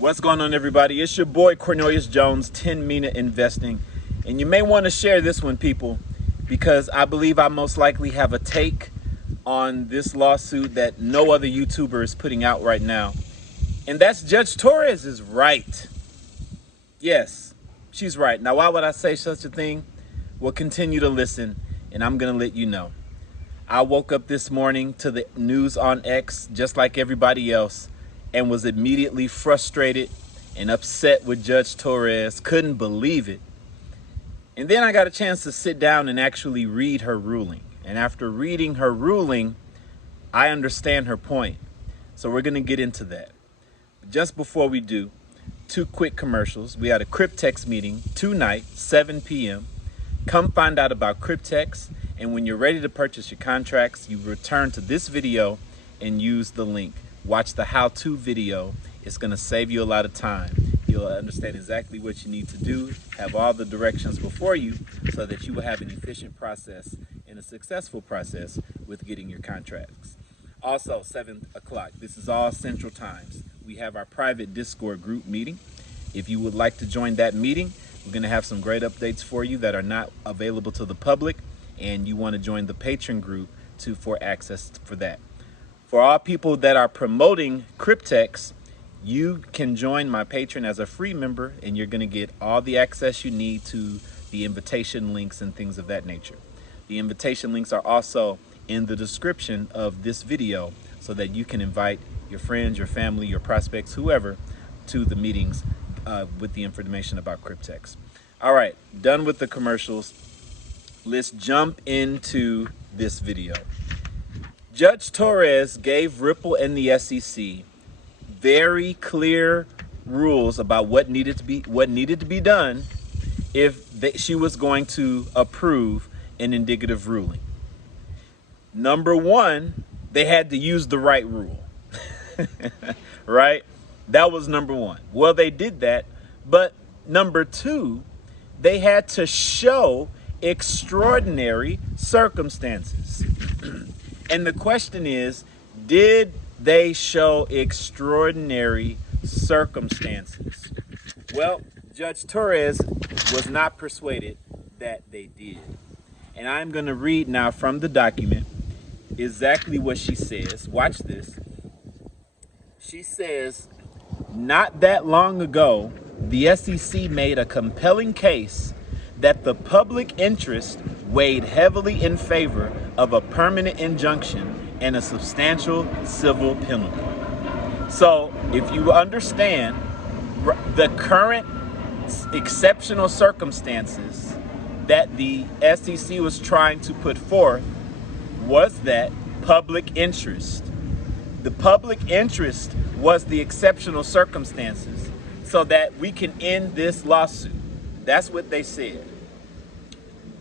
What's going on, everybody? It's your boy Cornelius Jones, 10 Mina Investing. And you may want to share this one, people, because I believe I most likely have a take on this lawsuit that no other YouTuber is putting out right now. And that's Judge Torres is right. Yes, she's right. Now, why would I say such a thing? Well, continue to listen, and I'm going to let you know. I woke up this morning to the news on X, just like everybody else, and was immediately frustrated and upset with Judge Torres. Couldn't believe it. And then I got a chance to sit down and actually read her ruling. And after reading her ruling, I understand her point. So we're going to get into that. Just before we do, 2 quick commercials. We had a Cryptex meeting tonight, 7 p.m. Come find out about Cryptex. And when you're ready to purchase your contracts, you return to this video and use the link. Watch the how-to video. It's going to save you a lot of time. You'll understand exactly what you need to do, have all the directions before you so that you will have an efficient process and a successful process with getting your contracts. Also, 7 o'clock. This is all Central Times. We have our private Discord group meeting. If you would like to join that meeting, we're going to have some great updates for you that are not available to the public, and you want to join the patron group for access for that. For all people that are promoting Cryptex, you can join my Patreon as a free member, and you're going to get all the access you need to the invitation links and things of that nature. The invitation links are also in the description of this video so that you can invite your friends, your family, your prospects, whoever, to the meetings with the information about Cryptex. All right, done with the commercials. Let's jump into this video. Judge Torres gave Ripple and the SEC very clear rules about what needed to be done if she was going to approve an indicative ruling. Number 1, they had to use the right rule. Right? That was number 1. Well, they did that, but number 2, they had to show extraordinary circumstances. And the question is, did they show extraordinary circumstances? Well, Judge Torres was not persuaded that they did. And I'm going to read now from the document exactly what she says. Watch this. She says, not that long ago, the SEC made a compelling case that the public interest weighed heavily in favor of a permanent injunction and a substantial civil penalty. So if you understand the current exceptional circumstances that the SEC was trying to put forth was that public interest. The public interest was the exceptional circumstances so that we can end this lawsuit. That's what they said.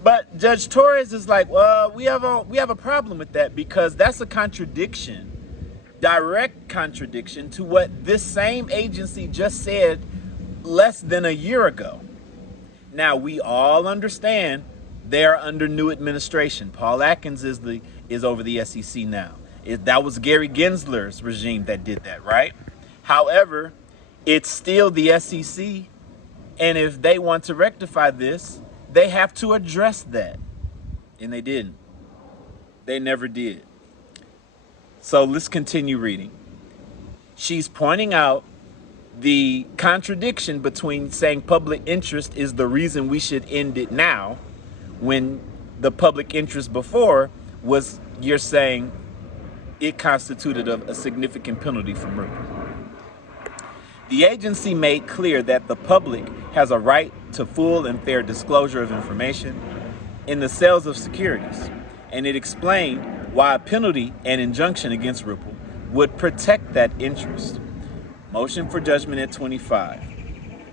But Judge Torres is like, well, we have a problem with that because that's a contradiction, direct contradiction to what this same agency just said less than a year ago. Now, we all understand they're under new administration. Paul Atkins is over the SEC now. That was Gary Gensler's regime that did that, right? However, it's still the SEC, and if they want to rectify this, they have to address that. And they didn't. They never did. So let's continue reading. She's pointing out the contradiction between saying public interest is the reason we should end it now, when the public interest before was, you're saying it constituted a significant penalty from Ripple. The agency made clear that the public has a right to full and fair disclosure of information in the sales of securities, and it explained why a penalty and injunction against Ripple would protect that interest. Motion for judgment at 25.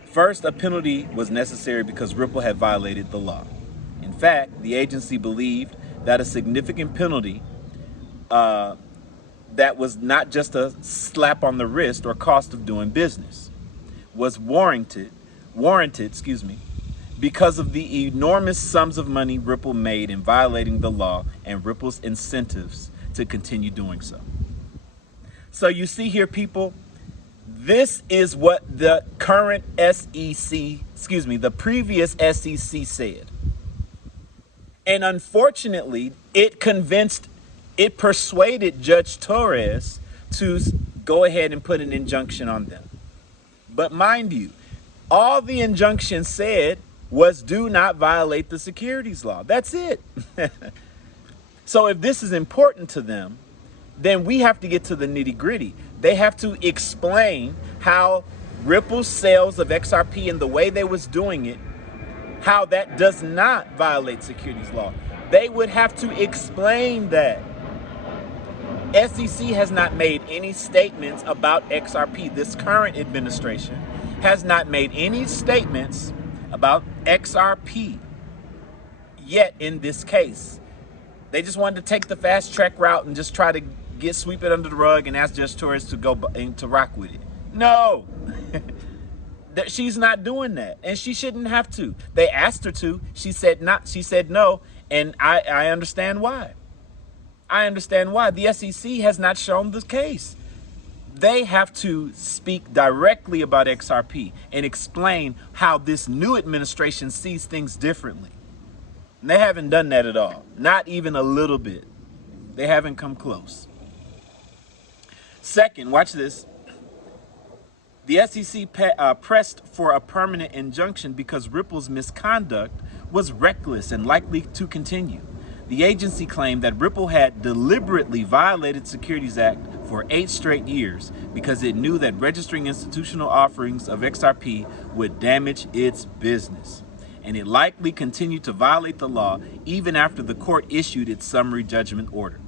First, a penalty was necessary because Ripple had violated the law. In fact, the agency believed that a significant penalty that was not just a slap on the wrist or cost of doing business was warranted, because of the enormous sums of money Ripple made in violating the law and Ripple's incentives to continue doing so. So you see here, people, This is what the current the previous SEC said. And unfortunately, it persuaded Judge Torres to go ahead and put an injunction on them. But mind you, all the injunction said was do not violate the securities law. That's it. So if this is important to them, then we have to get to the nitty gritty. They have to explain how Ripple's sales of XRP and the way they was doing it, how that does not violate securities law. They would have to explain that. SEC has not made any statements about XRP. This current administration has not made any statements about XRP yet in this case. They just wanted to take the fast track route and just try to sweep it under the rug and ask Judge Torres to go and to rock with it. No, that she's not doing that, and she shouldn't have to. They asked her to. She said not. She said no, and I understand why. I understand why. The SEC has not shown the case. They have to speak directly about XRP and explain how this new administration sees things differently. And they haven't done that at all. Not even a little bit. They haven't come close. Second, watch this. The SEC pressed for a permanent injunction because Ripple's misconduct was reckless and likely to continue. The agency claimed that Ripple had deliberately violated Securities Act for 8 straight years because it knew that registering institutional offerings of XRP would damage its business. And it likely continued to violate the law even after the court issued its summary judgment order.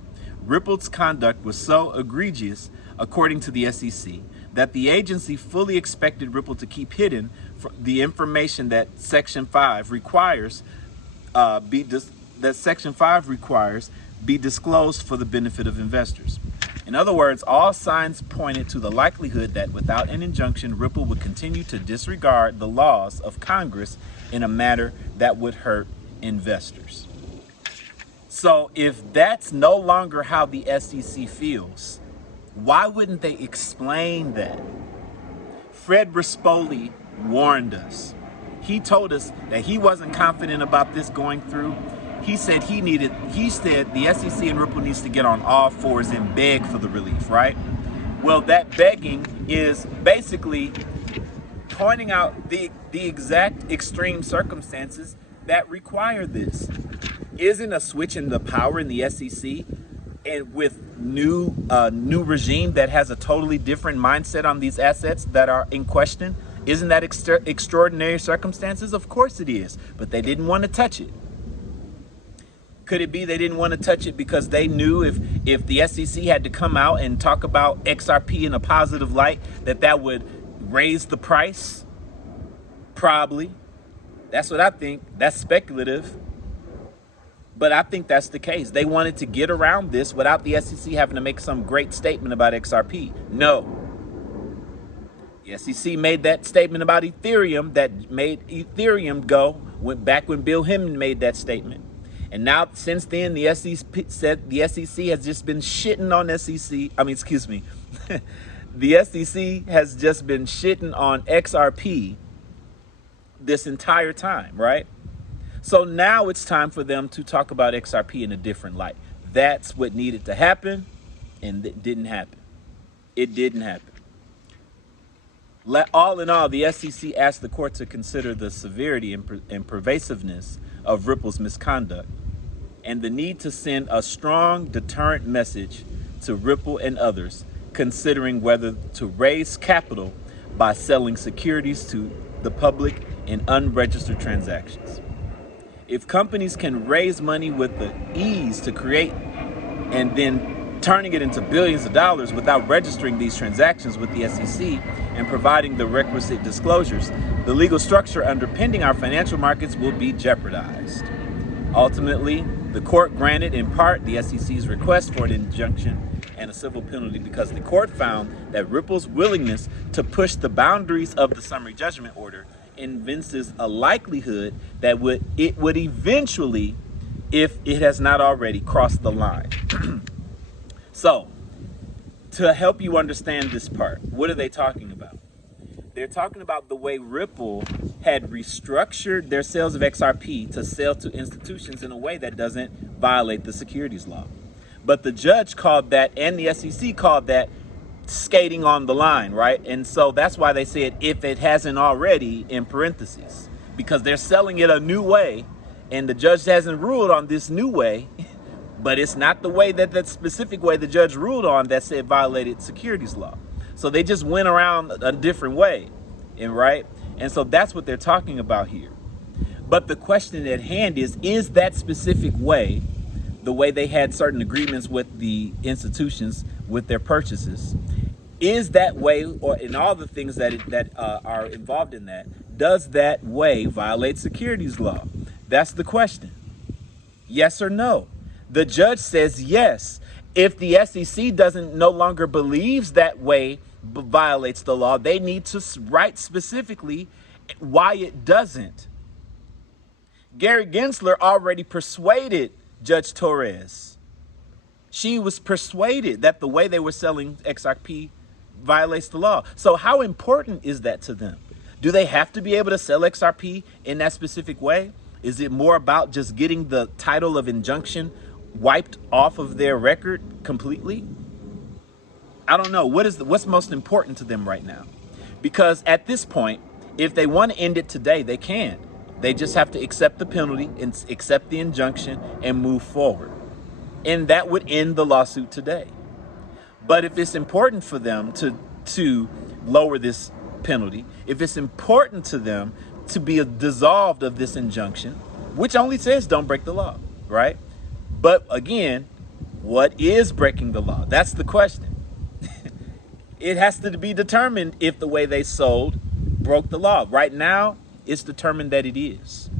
Ripple's conduct was so egregious, according to the SEC, that the agency fully expected Ripple to keep hidden the information that Section 5 requires be disclosed for the benefit of investors. In other words, all signs pointed to the likelihood that without an injunction, Ripple would continue to disregard the laws of Congress in a manner that would hurt investors. So if that's no longer how the SEC feels, why wouldn't they explain that? Fred Rispoli warned us. He told us that he wasn't confident about this going through. He said the SEC and Ripple needs to get on all fours and beg for the relief, right? Well, that begging is basically pointing out the exact extreme circumstances that require this. Isn't a switch in the power in the SEC and with new regime that has a totally different mindset on these assets that are in question, isn't that extraordinary circumstances? Of course it is, but they didn't want to touch it. Could it be they didn't want to touch it because they knew if the SEC had to come out and talk about XRP in a positive light, that would raise the price? Probably. That's what I think. That's speculative. But I think that's the case. They wanted to get around this without the SEC having to make some great statement about XRP. No. The SEC made that statement about Ethereum that made Ethereum go, went back when Bill Hinman made that statement. And now, since then, the SEC has just been shitting on the SEC has just been shitting on XRP this entire time, right? So now it's time for them to talk about XRP in a different light. That's what needed to happen, and it didn't happen. It didn't happen. All in all, the SEC asked the court to consider the severity and pervasiveness of Ripple's misconduct and the need to send a strong deterrent message to Ripple and others considering whether to raise capital by selling securities to the public in unregistered transactions. If companies can raise money with the ease to create and then turning it into billions of dollars without registering these transactions with the SEC and providing the requisite disclosures, the legal structure underpinning our financial markets will be jeopardized. Ultimately, the court granted in part the SEC's request for an injunction and a civil penalty because the court found that Ripple's willingness to push the boundaries of the summary judgment order evinces a likelihood that it would eventually, if it has not already, crossed the line. So, To help you understand this part, what are they talking about? They're talking about the way Ripple had restructured their sales of XRP to sell to institutions in a way that doesn't violate the securities law. But the judge called that, and the SEC called that, skating on the line, right? And so that's why they said if it hasn't already, in parentheses, because they're selling it a new way, and the judge hasn't ruled on this new way, but it's not the way that specific way the judge ruled on that said violated securities law. So they just went around a different way, and right? And so that's what they're talking about here. But the question at hand is that specific way, the way they had certain agreements with the institutions with their purchases, is that way, or in all the things that are involved in that, does that way violate securities law? That's the question. Yes or no? The judge says yes. If the SEC no longer believes that way violates the law, they need to write specifically why it doesn't. Gary Gensler already persuaded Judge Torres. She was persuaded that the way they were selling XRP violates the law. So how important is that to them? Do they have to be able to sell XRP in that specific way? Is it more about just getting the title of injunction wiped off of their record completely? I don't know. What's most important to them right now? Because at this point, if they want to end it today, they can. They just have to accept the penalty and accept the injunction and move forward. And that would end the lawsuit today. But if it's important for them to lower this penalty, if it's important to them to be dissolved of this injunction, which only says don't break the law, right? But again, what is breaking the law? That's the question. It has to be determined if the way they sold broke the law. Right now, it's determined that it is.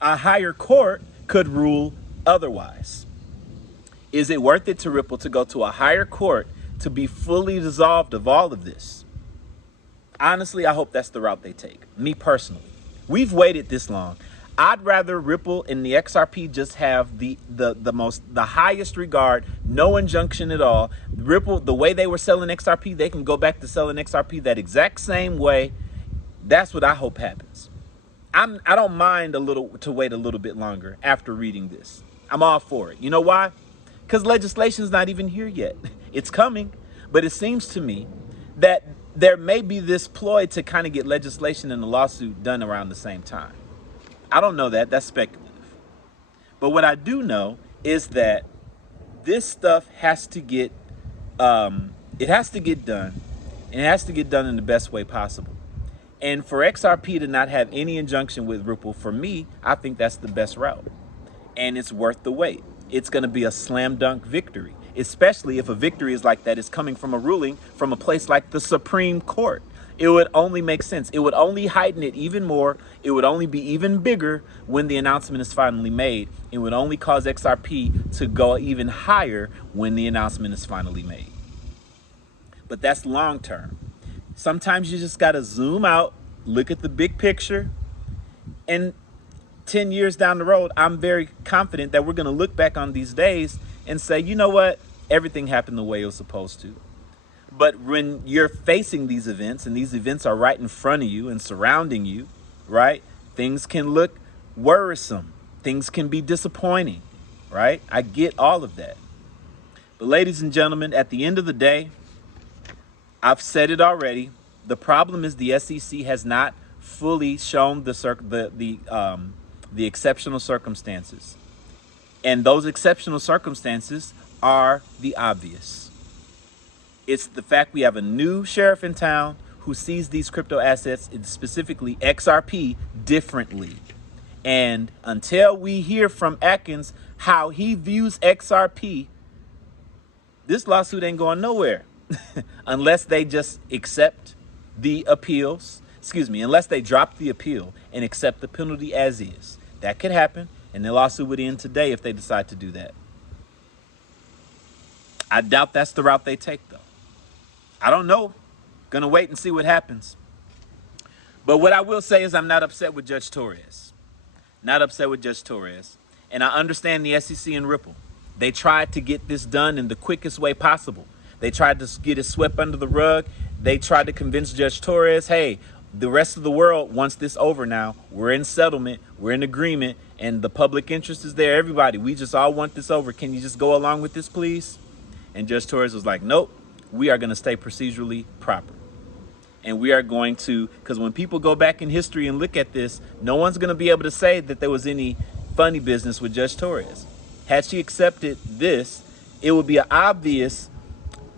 A higher court could rule otherwise. Is it worth it to Ripple to go to a higher court to be fully dissolved of all of this? Honestly, I hope that's the route they take. Me personally. We've waited this long. I'd rather Ripple and the XRP just have the highest regard, no injunction at all. Ripple, the way they were selling XRP, they can go back to selling XRP that exact same way. That's what I hope happens. I don't mind to wait a little bit longer after reading this. I'm all for it. You know why? Because legislation's not even here yet. It's coming, but it seems to me that there may be this ploy to kind of get legislation and the lawsuit done around the same time. I don't know that. That's speculative. But what I do know is that this stuff has to get, it has to get done, and it has to get done in the best way possible. And for XRP to not have any injunction with Ripple, for me, I think that's the best route. And it's worth the wait. It's going to be a slam dunk victory, especially if a victory is like that is coming from a ruling from a place like the Supreme Court. It would only make sense. It would only heighten it even more. It would only be even bigger when the announcement is finally made. It would only cause XRP to go even higher when the announcement is finally made. But that's long term. Sometimes you just got to zoom out, look at the big picture, and 10 years down the road, I'm very confident that we're going to look back on these days and say, you know what? Everything happened the way it was supposed to. But when you're facing these events and these events are right in front of you and surrounding you, right? Things can look worrisome. Things can be disappointing, right? I get all of that. But ladies and gentlemen, at the end of the day, I've said it already. The problem is the SEC has not fully shown the exceptional circumstances. And those exceptional circumstances are the obvious. It's the fact we have a new sheriff in town who sees these crypto assets, specifically XRP, differently. And until we hear from Atkins how he views XRP, this lawsuit ain't going nowhere. Unless they just accept the appeals, unless they drop the appeal and accept the penalty as is. That could happen, and the lawsuit would end today if they decide to do that. I doubt that's the route they take, though. I don't know. Gonna wait and see what happens. But what I will say is I'm not upset with Judge Torres. Not upset with Judge Torres. And I understand the SEC and Ripple. They tried to get this done in the quickest way possible. They tried to get it swept under the rug. They tried to convince Judge Torres, hey, the rest of the world wants this over now. We're in settlement, we're in agreement, and the public interest is there. Everybody, we just all want this over. Can you just go along with this, please? And Judge Torres was like, nope, we are going to stay procedurally proper. And we are going to, because when people go back in history and look at this, no one's going to be able to say that there was any funny business with Judge Torres. Had she accepted this, it would be an obvious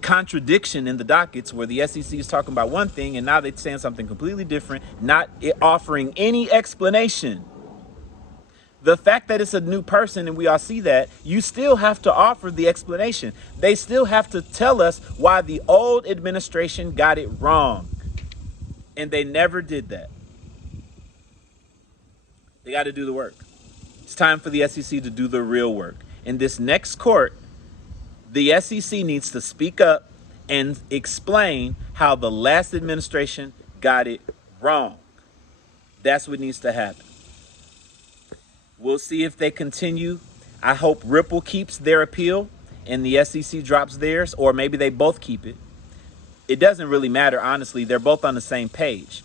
contradiction in the dockets where the SEC is talking about one thing and now they're saying something completely different, not offering any explanation. The fact that it's a new person and we all see that, you still have to offer the explanation. They still have to tell us why the old administration got it wrong. And they never did that. They got to do the work. It's time for the SEC to do the real work. In this next court, the SEC needs to speak up and explain how the last administration got it wrong. That's what needs to happen. We'll see if they continue. I hope Ripple keeps their appeal and the SEC drops theirs, or maybe they both keep it. It doesn't really matter, honestly. They're both on the same page.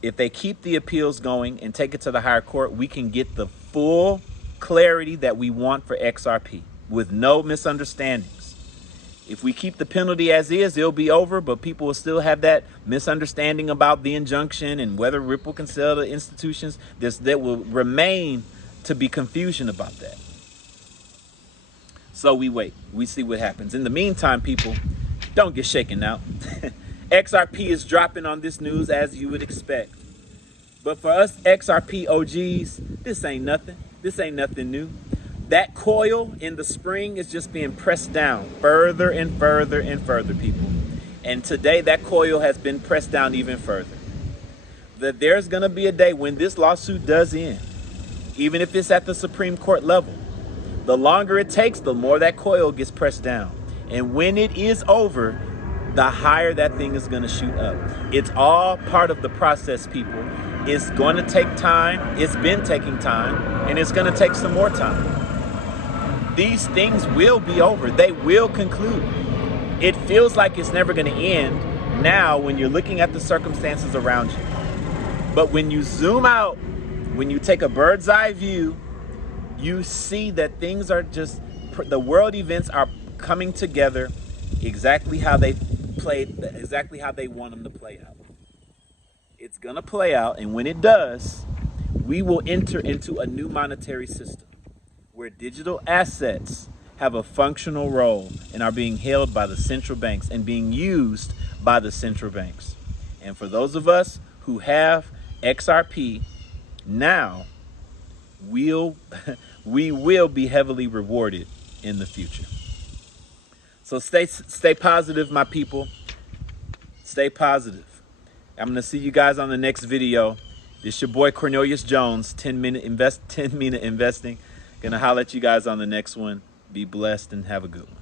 If they keep the appeals going and take it to the higher court, we can get the full clarity that we want for XRP with no misunderstandings. If we keep the penalty as is, it'll be over, but people will still have that misunderstanding about the injunction and whether Ripple can sell to institutions. There will remain to be confusion about that. So we wait. We see what happens. In the meantime, people, don't get shaken out. XRP is dropping on this news as you would expect. But for us XRP OGs, this ain't nothing. This ain't nothing new. That coil in the spring is just being pressed down further and further and further, people. And today that coil has been pressed down even further. That there's going to be a day when this lawsuit does end, even if it's at the Supreme Court level. The longer it takes, the more that coil gets pressed down. And when it is over, the higher that thing is going to shoot up. It's all part of the process, people. It's going to take time. It's been taking time, and it's going to take some more time. These things will be over. They will conclude. It feels like it's never going to end now when you're looking at the circumstances around you. But when you zoom out, when you take a bird's eye view, you see that things are just, the world events are coming together exactly how they played, exactly how they want them to play out. It's going to play out, and when it does, we will enter into a new monetary system where digital assets have a functional role and are being held by the central banks and being used by the central banks. And for those of us who have XRP now, we will be heavily rewarded in the future. So stay positive, my people. Stay positive. I'm going to see you guys on the next video. This your boy Cornelius Jones, 10 minute investing. Gonna holler at you guys on the next one. Be blessed and have a good one.